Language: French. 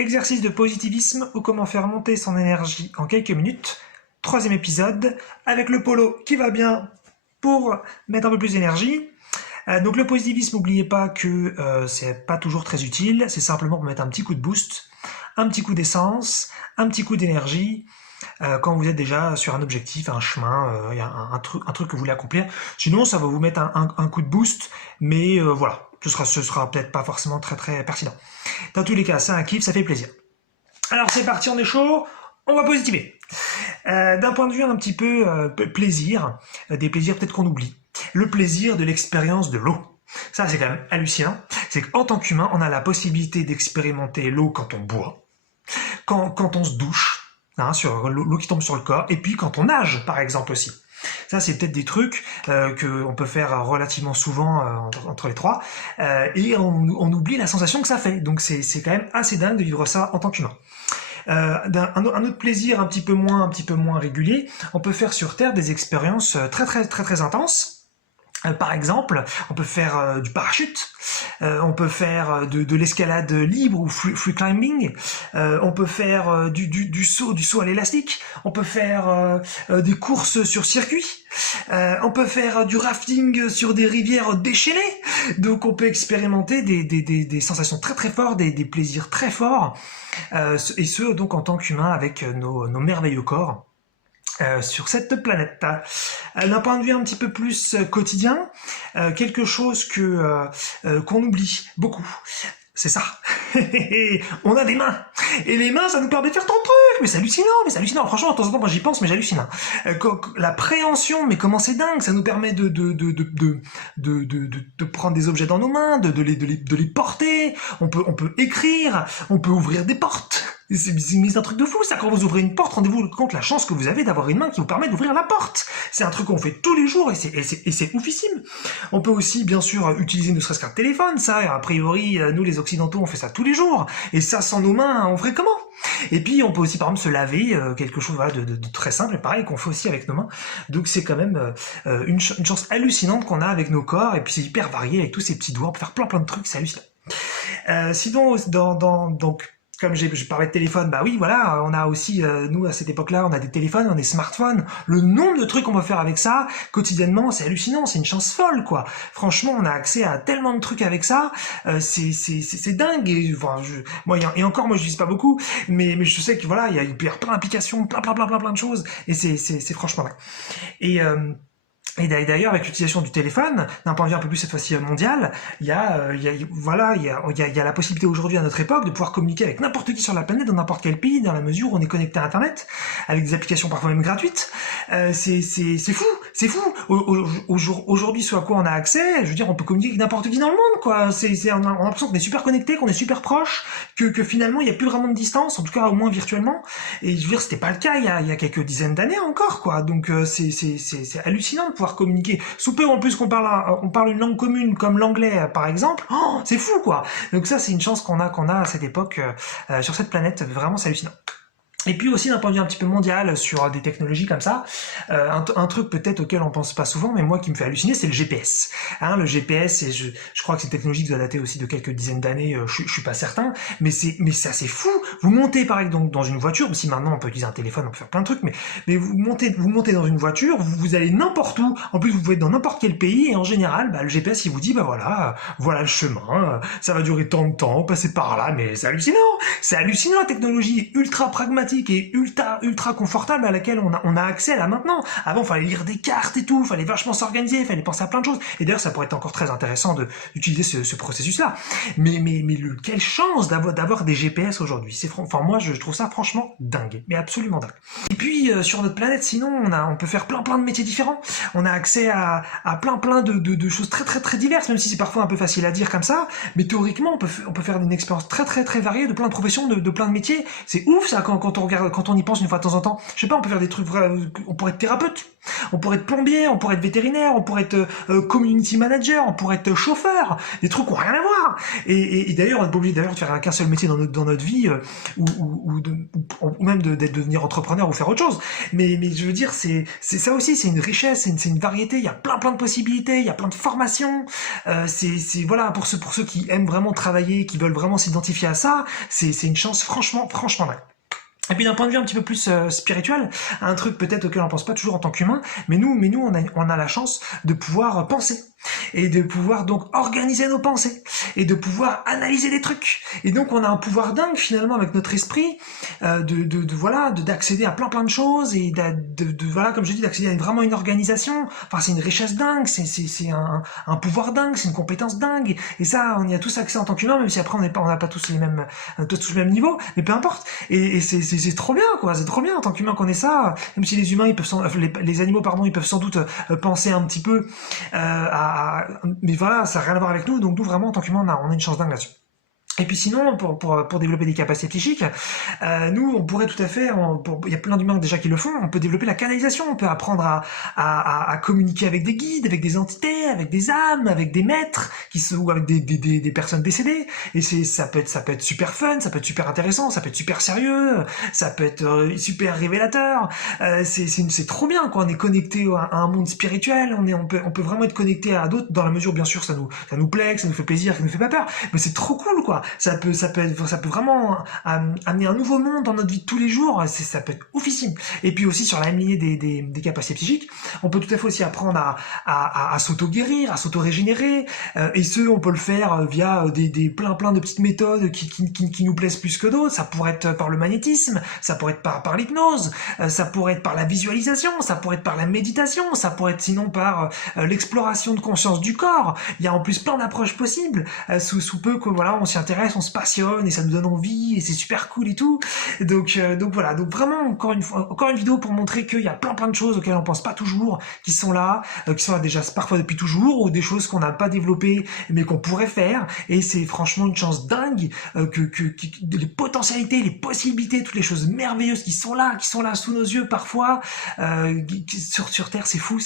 exercice de positivisme ou comment faire monter son énergie en quelques minutes. Troisième épisode, avec le polo qui va bien pour mettre un peu plus d'énergie. Donc le positivisme, n'oubliez pas que c'est pas toujours très utile, c'est simplement pour mettre un petit coup de boost, un petit coup d'essence, un petit coup d'énergie, quand vous êtes déjà sur un objectif, un chemin, il y a un truc que vous voulez accomplir. Sinon, ça va vous mettre un coup de boost, mais voilà, ce sera peut-être pas forcément très pertinent. Dans tous les cas, c'est un kiff, ça fait plaisir. Alors c'est parti, on est chaud, on va positiver. D'un point de vue un petit peu plaisir, des plaisirs peut-être qu'on oublie. Le plaisir de l'expérience de l'eau. Ça, c'est quand même hallucinant. C'est qu'en tant qu'humain, on a la possibilité d'expérimenter l'eau quand on boit, quand on se douche, hein, sur l'eau qui tombe sur le corps, et puis quand on nage, par exemple, aussi. Ça, c'est peut-être des trucs qu'on peut faire relativement souvent entre les trois, et on oublie la sensation que ça fait. Donc, c'est quand même assez dingue de vivre ça en tant qu'humain. Un autre plaisir un petit peu moins régulier, on peut faire sur Terre des expériences très intenses. Par exemple, on peut faire du parachute, on peut faire de l'escalade libre ou free climbing, on peut faire du saut à l'élastique, on peut faire des courses sur circuit, on peut faire du rafting sur des rivières déchaînées. Donc on peut expérimenter des sensations très fortes, des plaisirs très forts, et ce donc en tant qu'humain avec nos merveilleux corps. Sur cette planète. D'un point de vue un petit peu plus quotidien, quelque chose qu'on oublie beaucoup, c'est ça. On a des mains. Et les mains, ça nous permet de faire tant de trucs. Mais c'est hallucinant. Franchement, de temps en temps, moi j'y pense, mais j'hallucine. La préhension, mais comment c'est dingue. Ça nous permet de prendre des objets dans nos mains, de les porter. On peut écrire, on peut ouvrir des portes. C'est un truc de fou, ça. Quand vous ouvrez une porte, rendez-vous compte la chance que vous avez d'avoir une main qui vous permet d'ouvrir la porte. C'est un truc qu'on fait tous les jours et c'est oufissime. On peut aussi, bien sûr, utiliser ne serait-ce qu'un téléphone. Ça, a priori, nous les Occidentaux, on fait ça tous les jours. Et ça, sans nos mains, on ferait comment? Et puis, on peut aussi, par exemple, se laver, quelque chose voilà, de très simple, et pareil, qu'on fait aussi avec nos mains. Donc, c'est quand même une chance hallucinante qu'on a avec nos corps. Et puis, c'est hyper varié avec tous ces petits doigts. On peut faire plein de trucs, c'est hallucinant. Sinon, donc, comme j'ai parlé de téléphone, bah oui, voilà, on a aussi, nous, à cette époque-là, on a des téléphones, on a des smartphones. Le nombre de trucs qu'on peut faire avec ça, quotidiennement, c'est hallucinant, c'est une chance folle, quoi. Franchement, on a accès à tellement de trucs avec ça, c'est dingue. Et, enfin, et encore, moi, je n'utilise pas beaucoup, mais je sais que, voilà, il peut y avoir plein d'applications, plein de choses, et c'est franchement dingue. Et d'ailleurs, avec l'utilisation du téléphone, d'un point de vue un peu plus cette fois-ci mondial, il y a la possibilité aujourd'hui à notre époque de pouvoir communiquer avec n'importe qui sur la planète, dans n'importe quel pays, dans la mesure où on est connecté à Internet, avec des applications parfois même gratuites. C'est fou. Aujourd'hui, ce à quoi on a accès, je veux dire, on peut communiquer avec n'importe qui dans le monde, quoi. On a l'impression qu'on est super connecté, qu'on est super proche, que finalement il n'y a plus vraiment de distance, en tout cas au moins virtuellement. Et je veux dire, c'était pas le cas il y a quelques dizaines d'années encore, quoi. Donc c'est hallucinant de pouvoir communiquer. Sous peu en plus qu'on parle une langue commune comme l'anglais par exemple, oh, c'est fou quoi. Donc ça c'est une chance qu'on a à cette époque sur cette planète, vraiment c'est hallucinant. Et puis aussi d'un point de vue un petit peu mondial sur des technologies comme ça, un truc peut-être auquel on pense pas souvent, mais moi qui me fait halluciner, c'est le GPS. Hein, le GPS, et je crois que c'est une technologie qui doit dater aussi de quelques dizaines d'années, je suis pas certain, mais c'est assez fou. Vous montez par exemple dans une voiture, si maintenant on peut utiliser un téléphone, on peut faire plein de trucs, mais vous montez dans une voiture, vous allez n'importe où, en plus vous pouvez être dans n'importe quel pays, et en général, le GPS il vous dit, voilà le chemin, ça va durer tant de temps, passez par là, mais c'est hallucinant la technologie ultra pragmatique et ultra confortable à laquelle on a accès là maintenant. Avant, il fallait lire des cartes et tout, il fallait vachement s'organiser, il fallait penser à plein de choses. Et d'ailleurs, ça pourrait être encore très intéressant d'utiliser ce processus-là. Mais quelle chance d'avoir des GPS aujourd'hui. Enfin, moi, je trouve ça franchement dingue, mais absolument dingue. Et puis, sur notre planète, sinon, on peut faire plein de métiers différents. On a accès à plein de choses très diverses, même si c'est parfois un peu facile à dire comme ça. Mais théoriquement, on peut faire une expérience très variée de plein de professions, de plein de métiers. C'est ouf ça quand on regarde, quand on y pense une fois de temps en temps, je sais pas, on peut faire des trucs, on pourrait être thérapeute, on pourrait être plombier, on pourrait être vétérinaire, on pourrait être community manager, on pourrait être chauffeur, des trucs qui n'ont rien à voir. Et d'ailleurs, on n'est pas obligé d'ailleurs de faire qu'un seul métier dans notre vie, ou même de devenir entrepreneur ou faire autre chose. Mais je veux dire, c'est ça aussi, c'est une richesse, c'est une variété, il y a plein de possibilités, il y a plein de formations. Voilà, pour ceux qui aiment vraiment travailler, qui veulent vraiment s'identifier à ça, c'est une chance franchement dingue. Et puis d'un point de vue un petit peu plus spirituel, un truc peut-être auquel on pense pas toujours en tant qu'humain, mais nous on a la chance de pouvoir penser et de pouvoir donc organiser nos pensées et de pouvoir analyser des trucs. Et donc on a un pouvoir dingue finalement avec notre esprit voilà, d'accéder à plein de choses et voilà, comme je dis, d'accéder à vraiment une organisation. Enfin, c'est une richesse dingue, c'est un pouvoir dingue, c'est une compétence dingue. Et ça, on y a tous accès en tant qu'humain, même si après on n'a pas tous les mêmes, tous le même niveau, mais peu importe. Et c'est trop bien, quoi. C'est trop bien en tant qu'humain qu'on ait ça. Même si les humains, ils peuvent les animaux, pardon, ils peuvent sans doute penser un petit peu mais voilà, ça n'a rien à voir avec nous. Donc nous, vraiment, en tant qu'humain, on a une chance dingue là-dessus. Et puis sinon, pour développer des capacités psychiques, nous, on pourrait tout à fait, il y a plein d'humains déjà qui le font, on peut développer la canalisation, on peut apprendre à communiquer avec des guides, avec des entités, avec des âmes, avec des maîtres, ou avec des personnes décédées. Et ça peut être super fun, ça peut être super intéressant, ça peut être super sérieux, ça peut être super révélateur. C'est trop bien, quoi. On est connecté à un monde spirituel, on peut vraiment être connecté à d'autres, dans la mesure, bien sûr, ça nous plaît, que ça nous fait plaisir, que ça nous fait pas peur. Mais c'est trop cool, quoi. Ça peut vraiment amener un nouveau monde dans notre vie de tous les jours. Ça peut être oufissime. Et puis aussi sur la même lignée des capacités psychiques, on peut tout à fait aussi apprendre à s'auto-guérir, à s'auto-régénérer. Et on peut le faire via plein de petites méthodes qui nous plaisent plus que d'autres. Ça pourrait être par le magnétisme, ça pourrait être par l'hypnose, ça pourrait être par la visualisation, ça pourrait être par la méditation, ça pourrait être sinon par l'exploration de conscience du corps. Il y a en plus plein d'approches possibles, sous peu que voilà, on s'y intéresse, on se passionne et ça nous donne envie et c'est super cool et tout. Donc voilà, donc vraiment encore une vidéo pour montrer qu'il y a plein de choses auxquelles on pense pas toujours, qui sont là déjà parfois depuis toujours, ou des choses qu'on n'a pas développées mais qu'on pourrait faire. Et c'est franchement une chance dingue les potentialités, les possibilités, toutes les choses merveilleuses qui sont là sous nos yeux parfois, sur Terre, c'est fou.